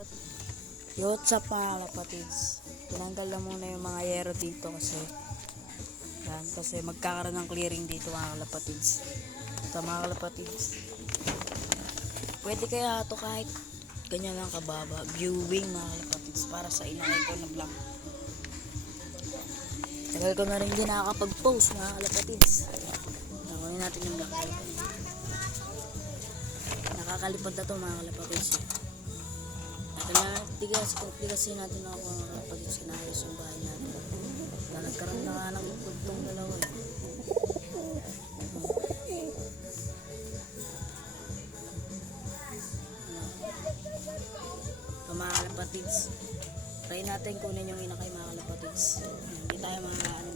What's up mga kalapatids? Tinanggal na muna yung mga yero dito kasi magkakaroon ng clearing dito mga kalapatids. Ito mga kalapatids, pwede kaya ito kahit ganyan lang kababa, viewing mga kalapatids, para sa inakay ko na vlog. Tagal ko na rin din nakakapag-post mga kalapatids. Nakunin natin yung vlog. Nakakalipad na ito mga kalapatids. Kasi natin ako mga kalapatids, kinayos yung bahay natin. Nagkaroon na nga ng itong dalawa eh. Ito mga kalapatids, try natin kunin yung inakay mga kalapatids. Hindi tayo mga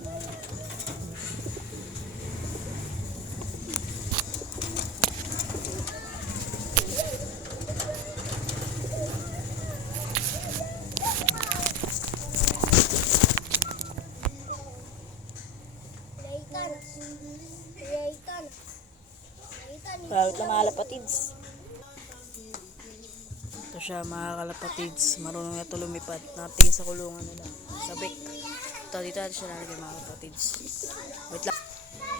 Private lang mga kalapatids. Ito siya mga kalapatids, marunong na ito lumipad. Natin sa kulungan nila, sabik. Ito dito natin siya lalagay mga kalapatids. Wait lang.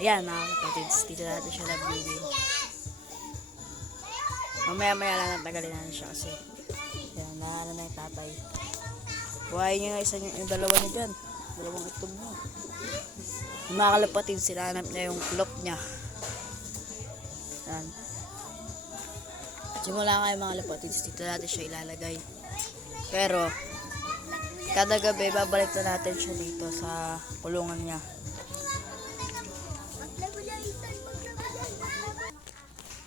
Ayan mga kalapatids, dito natin siya nag-viewing. Mamaya lang natagalin natin siya kasi yan, naano na yung tatay. Buhayin nyo nga yung dalawa niya dyan, dalawang itog mo. Yung mga kalapatids, sinanap niya yung klop niya. Yan. Simula nga yung mga kalapatids, dito natin siya ilalagay. Pero kada gabi babalik na natin siya dito sa kulungan niya.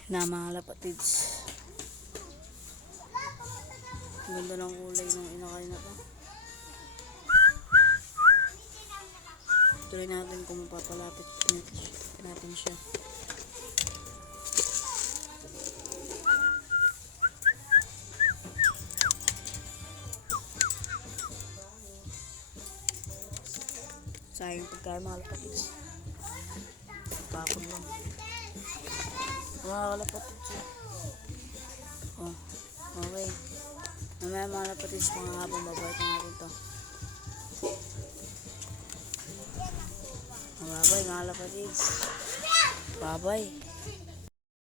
Na mga kalapatids, ganda ng kulay ng inakay na to. Tuloy natin kung mapapalapit natin siya. Sayang pagkain mga kalapatids. Papag lang. Mga kalapatids. Oh, okay. Mamaya mga kalapatids, mga habang babalik na natin ito. Bye-bye mga kalapatids. Bye-bye.